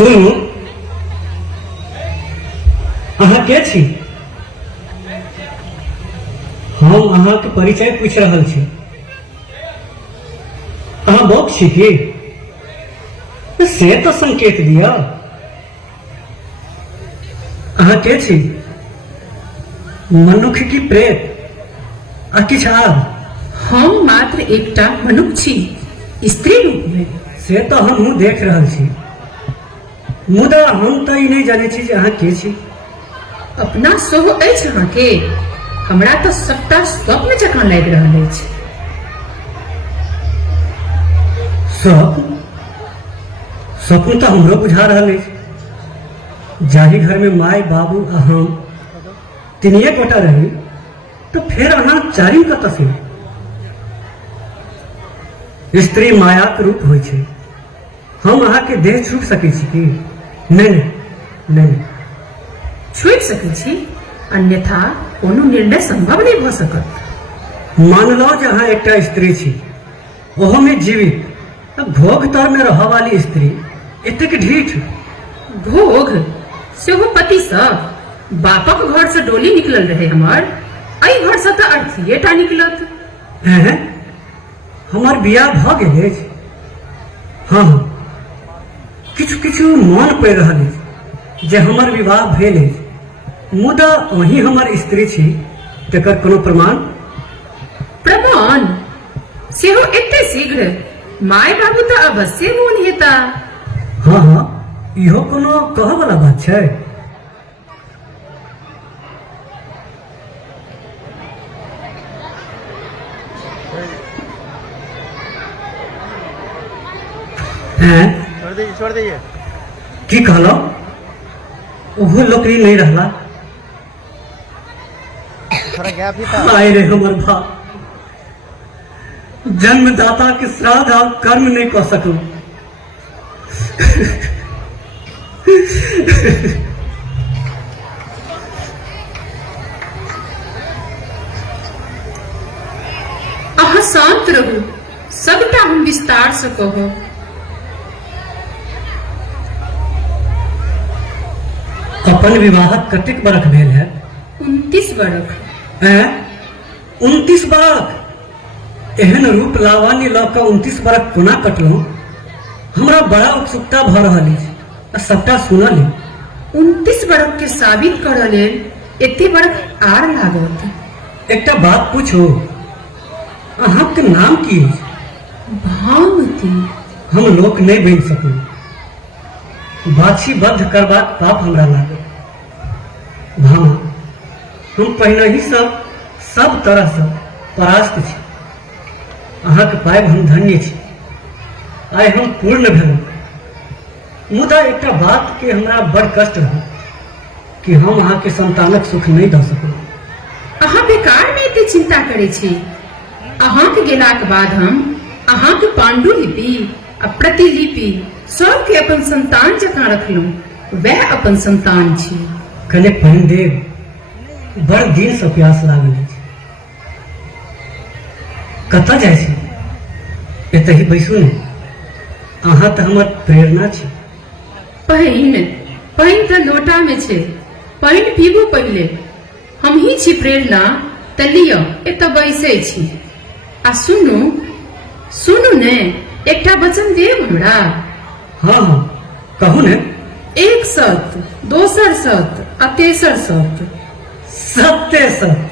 सुनू, अहाँ के छी? हम अहाँ के परिचय पूछ रहल छी। अहाँ बौक छी की? से तो संकेत दिया। अहाँ के छी? मनुख की प्रेत आ किछ आब? हम मात्र एकटा मनुख छी, स्त्री रूप में। से तो हमहूँ देख रहल छी, मुदा हम तो ई नहीं जाने छी जे अहाँ के छी। अपना सेहो अछि अहाँके? हमरा तो सबटा स्वप्न जकाँ लागि रहल अछि। स्वप्न? स्वप्न तो हमरो बुझा रहल अछि। जाहि घर में माय बाबू आ हम तीनिए गोटा रही, तो फिर अहाँ चारिम कतऽ से? स्त्री मायाक रूप होइ छै। हम अहाँ के देह छू सकै छी की? नहीं नहीं नहीं। छुपि सकै छी, अन्यथा कोनो निर्णय संभव नहीं भ सकत। मानलो जे अहाँ एकटा स्त्री छी, ओहो में जीवित, भोग तर में रह वाली स्त्री, एतेक ढीठ। भोग सेहो पति सँ? बापक घर से डोली निकलल रहे हमर, एहि घर से तो अर्थीए टा निकलत। हैं? हमार बियाह भ गेल अछि। हाँ हाँ, किछु किछु मन पड़ि रहल अछि जे हमर विवाह भेल अछि, मुदा अहीं हमर स्त्री छी, तेकर कोनो प्रमाण? प्रमाण सेहो एते शीघ्र? माय बाबू तो अवश्य मोन हेता। हाँ हाँ, इहो कोनो कहऽ वाला बात छै? छोड़ दीजिए। की कहलो? ओहो लोकरी नहीं रहला। थोड़ा गैप ही था। हाय रे हमर भाव, जन्मदाता के श्राद्ध आ कर्म नहीं कह सकू। अहाँ शांत रहू, सबटा हम विस्तार से कहब। अपन विवाहक कतेक बरख भेल है? 29 बरख। 29 बरख? एहन रूप लावण्य लऽ कऽ 29 बरख कोना कटलहुँ? हमरा बड़ा उत्सुकता भऽ रहल अछि आ सबटा सुनऽ लेल। 29 बरख के साबित करऽ लेल एते बरख आर लागत। एकटा बात पूछू, अहाँके नाम की अछि? भानुमती। हम लोक नहीं बनि सकू। बाछीबद्ध करबाक पाप हमरा लागल। भामा, हम पहिने ही सब तरह से परास्त छी। अहाँके पायब हम धन्य छी। आइ हम पूर्ण भेलहुँ, मुदा एकटा बात के हमरा बड़ कष्ट रहल कि हम अहाँके संतानक सुख नहीं दऽ सकलहुँ। अहाँ बेकार में एते चिंता करे छी। अहाँके गेलाक बाद हम अहाँके पांडुलिपि आ प्रतिलिपि सबके अपन संतान जकाँ रखलहुँ। वह अपन संतान छी। कने पानि देव, बड़ दिन से प्यास लागल अछि। कतऽ जाइ छी? एतऽ ही बैसू ने, अहाँ तऽ हमर प्रेरणा छी। पानि तऽ लोटा में छै, पानि पीबू पहिले। हम ही छी प्रेरणा, तऽ लिअ एतऽ बैसै छी। आ सुनू ने, एकटा वचन देब हमरा? हाँ हाँ, कहू ने। एक सत, दोसर सत आ तेसर सत। सत्य सत?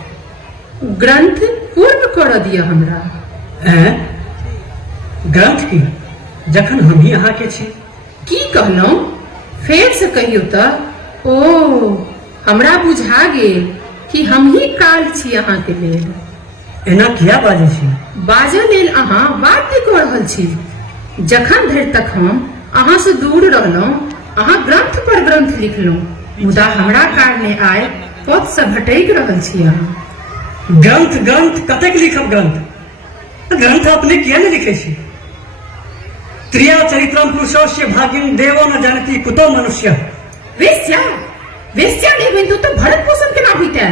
ग्रंथ पूर्ण करऽ दिअ हमरा। ग्रंथ की, जखन हम ही अहाँ के छी? की कहलहुँ? फेर से कहियौ तऽ। ओ, हमरा बुझा गेल कि हम ही काल छी अहाँके लेल। एना किया बाजै छी? बाजऽ लेल अहाँ वाध्य कऽ रहल छी। जखन धरि तक हम अहाँ से दूर रहलहुँ, अहाँ ग्रंथ पर ग्रंथ लिखलहुँ, मुदा हमरा कारणे आइ पद से भटकि रहल छी अहाँ। ग्रंथ कतेक लिखब? ग्रंथ अपने किया नहीं लिखे छी? त्रिया चरित्रम पुरुषस्य भाग्यम देवो न जानती कुतो मनुष्य। वेश्या नहीं बनितो तो भरत पोषण केना होइते?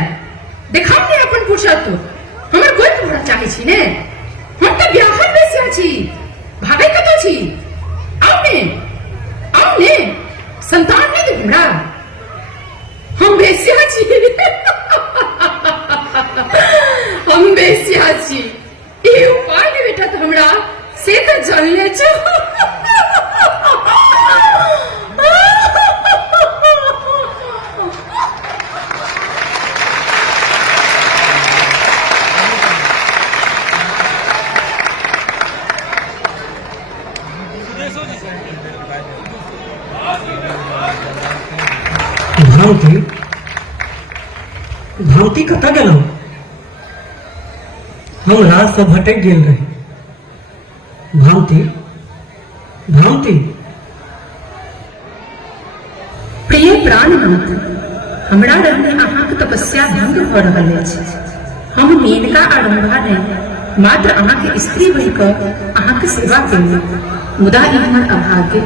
देखाउ ने अपन पुरुषत्व। हमर गोद भरऽ चाहै छी ने? हम तऽ ब्याहल वेश्या छी। भागै कतऽ छी? आउ ने। संतान नहीं दे हमरा हम बेसिया छी हम बेसिया छी ई उपाय ने बेटा तो हमरा से तो जान ले छ भांति भांति कतऽ गेलहुँ हम राज से भटक गेल रही भांति भांति प्रिय प्राणनाथ हमरा रहने अहाँक तपस्या भंग भ रहल अछि हम मेनका आरंभा नहि मात्र अहाँके स्त्री बनि कऽ अहाँके सेवा केलहुँ मुदा ई हमर अभाग्य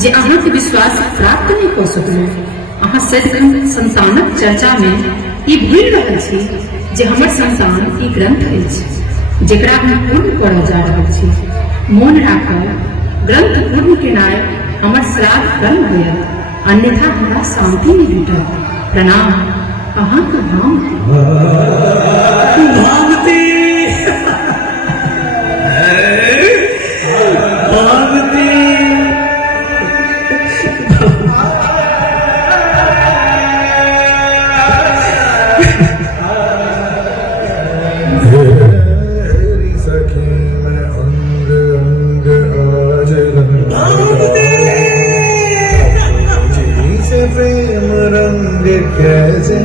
जे अहाँके विश्वास प्राप्त नहि कऽ सकलहुँ अहाँ सदिखन संतानक चर्चा में ई भूलि रहल छी जे हमर संतान ई ग्रंथ अछि जेकरा हम पूर्ण करऽ जा रहल छी मोन राखब ग्रंथ पूर्ण केनाइ हमर श्राद्ध कर्म होयत अन्यथा हमरा शांति नहीं भेटत प्रणाम अहाँके भांति भांति प्रेम रंग कैसे